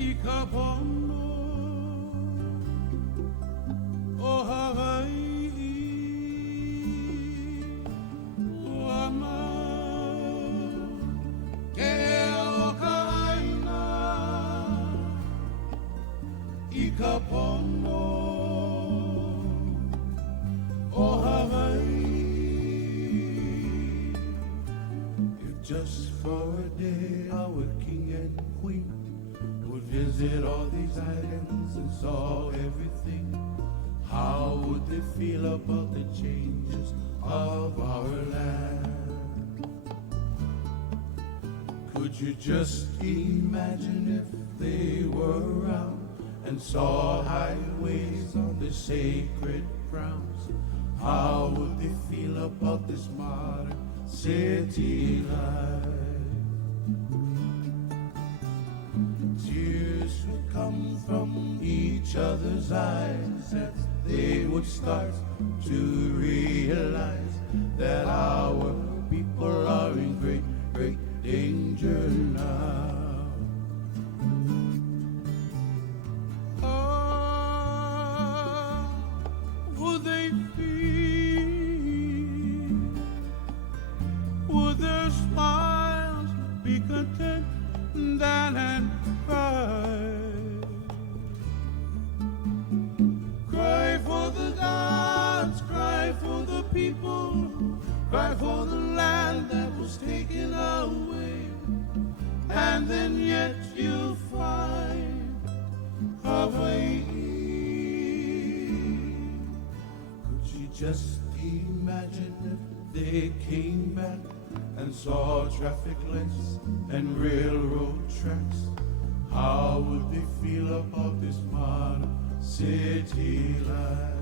Ikapono o Hawaiʻi Oama ke o ka ʻaina Ikapono o Hawaiʻi. If just for a day our king and queen would visit all these islands and saw everything, how would they feel about the changes of our land? Could you just imagine if they were around and saw highways on the sacred grounds? How would they feel about this modern city life? Tears would come from each other's eyes as they would start to realize that our people are in great, great danger now. Would they feel? Would their smiles be content and cry? Cry for the gods, cry for the people, cry for the land that was taken away. And then yet you find Hawaii. Could you just imagine if they came back and saw traffic lights and railroad tracks? How would they feel about this modern city life?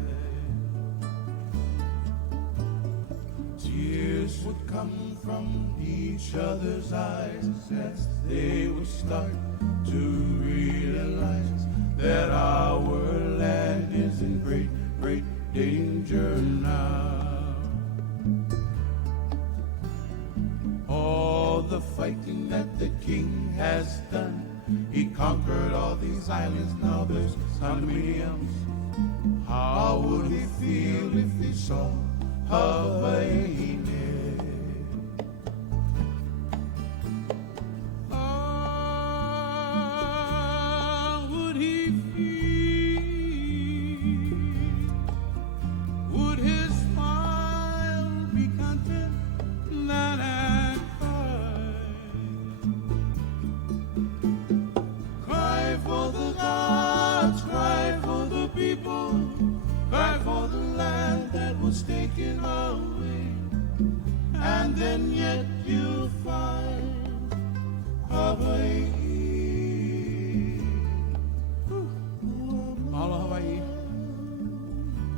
Tears would come from each other's eyes as they would start to realize that our land is in great, great danger now. All the fighting that the king has done, he conquered all these islands, now there's condominiums. How would he feel if he saw Hawaii? How would he feel? Would his smile be content that cry for the land that was taken away, and then yet you find Hawaii. Mahalo Hawaii.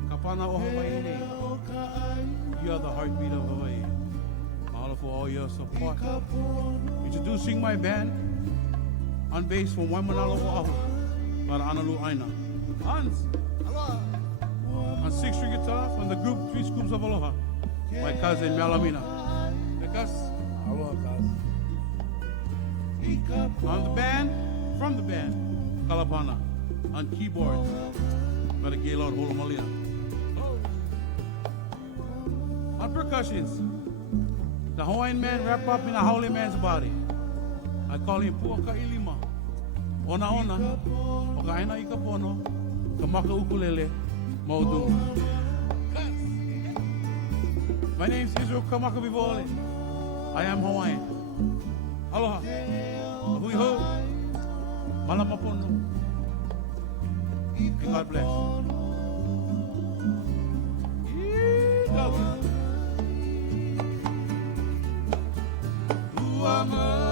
Kapana o Hawaii. You are the heartbeat of Hawaii. Mahalo for all your support. Introducing my band on bass from Waimanalo Oahu, para Analu Aina. Hans. On 6 string guitar from the group 3 Scoops of Aloha, my cousin Malamina. Because aloha, cousin. On the band, from the band, Kalapana. On keyboards, by the Gaylord Holomalina. On percussions, the Hawaiian man wrapped up in a haole man's body. I call him Puaka Ilima. Ona ona, oka aina ikapono, Kamakawiwoʻole. My name is Kamakawiwoʻole. I am Hawaiian. Aloha. Hui ho. Malamapono. And God bless. God bless.